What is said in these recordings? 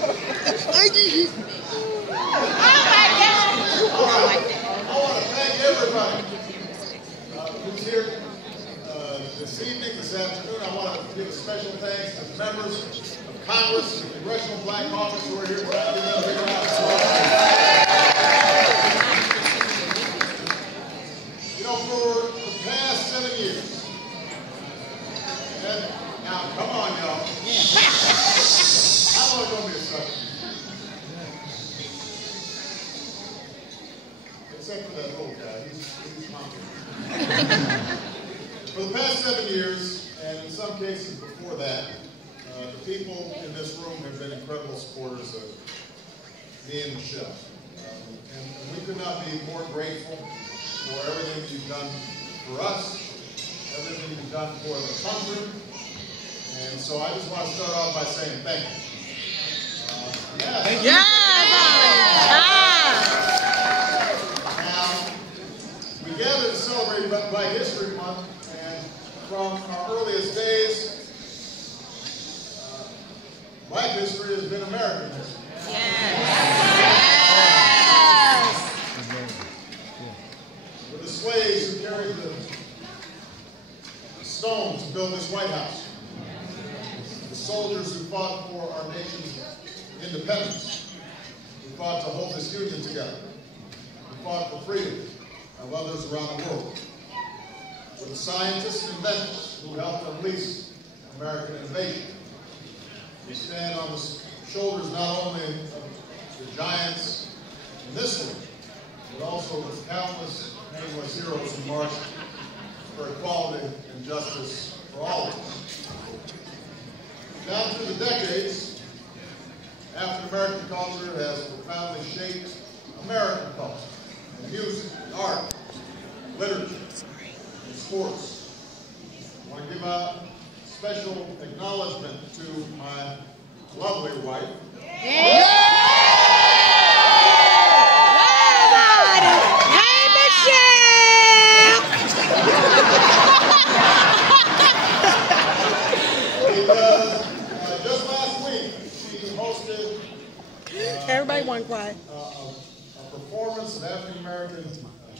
want to thank everybody who's here this evening, this afternoon. I want to give a special thanks to members of Congress, the Congressional Black Caucus who are here tonight. You know, for the past 7 years, and now come on, y'all. I want to go be a sucker. Except for that little guy, he's humble. For the past 7 years, and in some cases before that, the people in this room have been incredible supporters of me and Michelle. And we could not be more grateful for everything you've done for us, everything you've done for the country. And so I just want to start off by saying thank you. Now, we gathered to celebrate Black History Month, and from our earliest days, Black history has been American history. With the slaves who carried the stones to build this White House, the soldiers who fought for our nation's independence, who fought to hold this union together, who fought for freedom of others around the world, with the scientists and inventors who helped unleash American innovation. We stand on the shoulders not only of the giants in this room, but also with countless nameless heroes who marched for equality and justice for all of us. Down through the decades, African-American culture has profoundly shaped American culture, and music, and art, literature, and sports. I want to give a special acknowledgement to my lovely wife. Hey, Michelle! Because just last week, she hosted everybody want quiet. A performance of African-American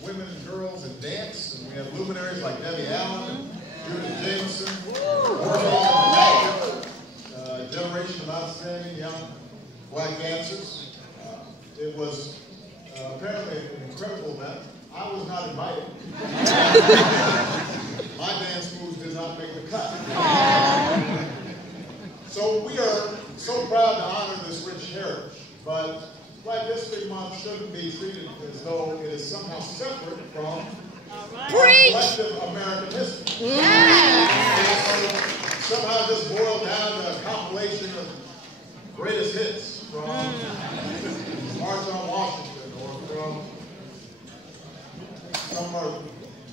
women and girls in dance. And we have luminaries like Debbie Allen and Judith Jameson, a generation of outstanding young black dancers. It was apparently an incredible event. I was not invited. My dance moves did not make the cut. So we are so proud to honor this rich heritage, but Black History Month shouldn't be treated as though it is somehow separate from collective American history. Somehow just boiled down to a compilation of greatest hits from March on Washington or from some of our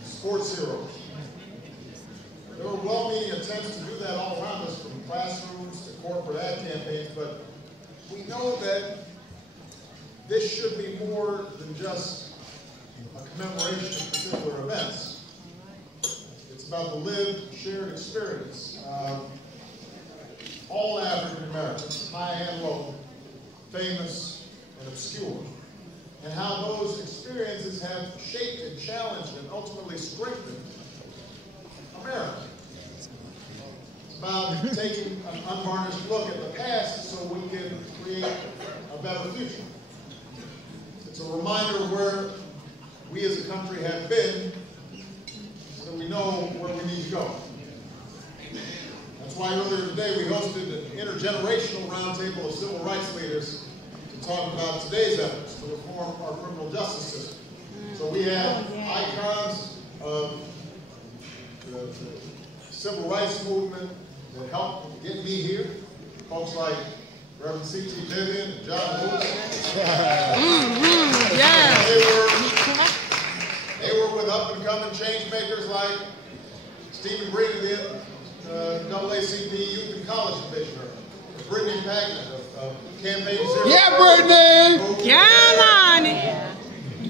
sports heroes. There were well-meaning attempts to do that all around us, from classrooms to corporate ad campaigns, but we know that this should be more than just a commemoration of particular events. It's about the lived, shared experience of all African Americans, high and low, famous and obscure, and how those experiences have shaped and challenged and ultimately strengthened America. It's about taking an unvarnished look at the past so we can create a better future. It's a reminder of where we as a country have been, so we know where we need to go. That's why earlier today we hosted an intergenerational roundtable of civil rights leaders to talk about today's efforts to reform our criminal justice system. So we have icons of the civil rights movement that helped get me here, folks like Reverend C.T. Vivian and John Lewis. They were with up-and-coming change makers like Stephen Green, the NAACP Youth and College Commissioner, Brittany Pagnett of Campaign Zero. Yeah, Brittany! Come on!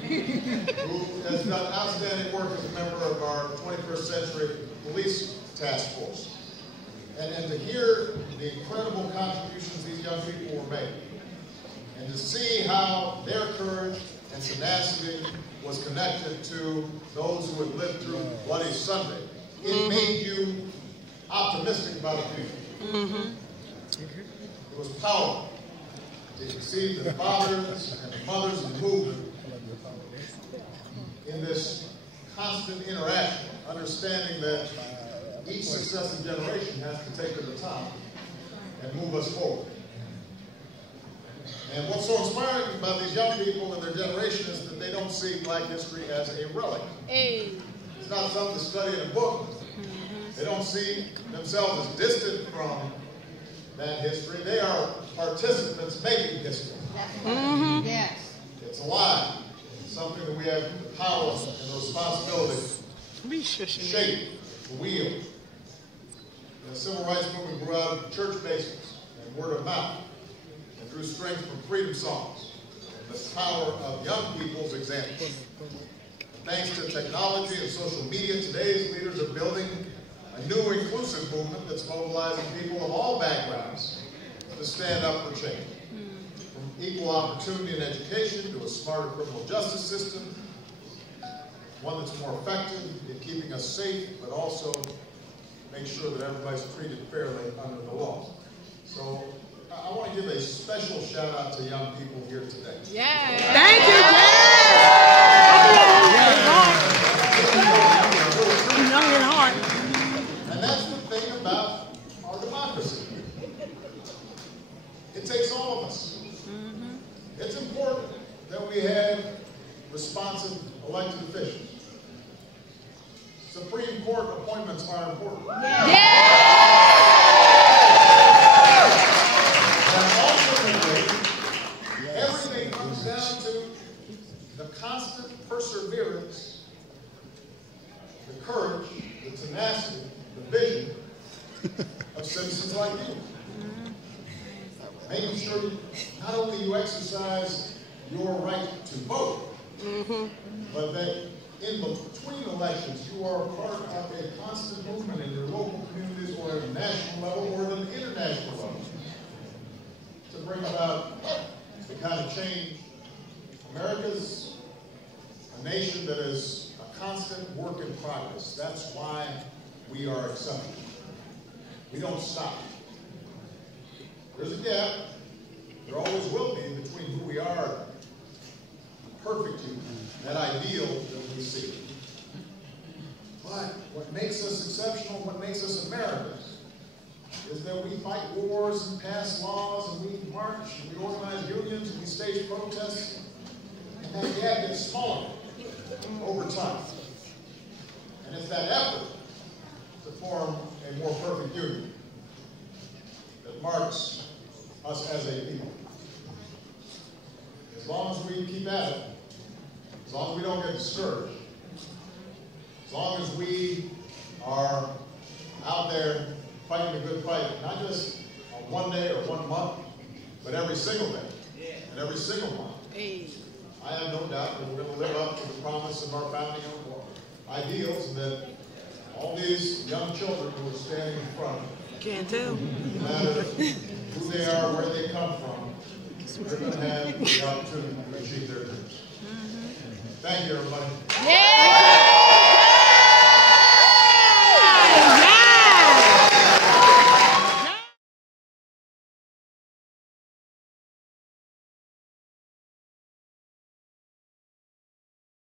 Who has done outstanding work as a member of our 21st Century Police Task Force. And to hear the incredible contributions these young people were making. and to see how their courage and tenacity was connected to those who had lived through Bloody Sunday. It made you optimistic about the future. It was powerful to see the fathers and the mothers of the movement in this constant interaction, understanding that each successive generation has to take the baton and move us forward. And what's so inspiring about these young people and their generation is that they don't see Black history as a relic. It's not something to study in a book. They don't see themselves as distant from that history. They are participants making history. Yes. It's alive. It's something that we have the power and the responsibility to shape, to wield. The civil rights movement grew out of church basics and word of mouth, and drew strength from freedom songs, the power of young people's examples. Thanks to technology and social media, today's leaders are building a new inclusive movement that's mobilizing people of all backgrounds to stand up for change. From equal opportunity in education to a smarter criminal justice system, one that's more effective in keeping us safe, but also make sure that everybody's treated fairly under the law. So I want to give a special shout out to young people here today. Yeah. Thank you, Young and hard. And that's the thing about our democracy. It takes all of us. It's important that we have responsive elected officials. Supreme Court appointments are important. And ultimately, everything comes down to the constant perseverance, the courage, the tenacity, the vision of citizens like you. Making sure not only you exercise your right to vote, but that in between elections you are a part of a constant movement in your local communities or at a national level or at an international level to bring about the kind of change. America's a nation that is a constant work in progress. That's why we are exceptional. We don't stop. There's a gap. There always will be between who we are, perfect human, that ideal that we see. But what makes us exceptional, what makes us Americans, is that we fight wars and pass laws and we march and we organize unions and we stage protests, and that gap gets smaller over time. And it's that effort to form a more perfect union that marks us as a people. As long as we keep at it, as long as we don't get discouraged, as long as we are out there fighting a good fight, not just on one day or 1 month, but every single day and every single month, I have no doubt that we're going to live up to the promise of our founding ideals, and that all these young children who are standing in front, Can't tell. no matter who they are, where they come from, they're going to have the opportunity to achieve their dreams. Thank you, everybody.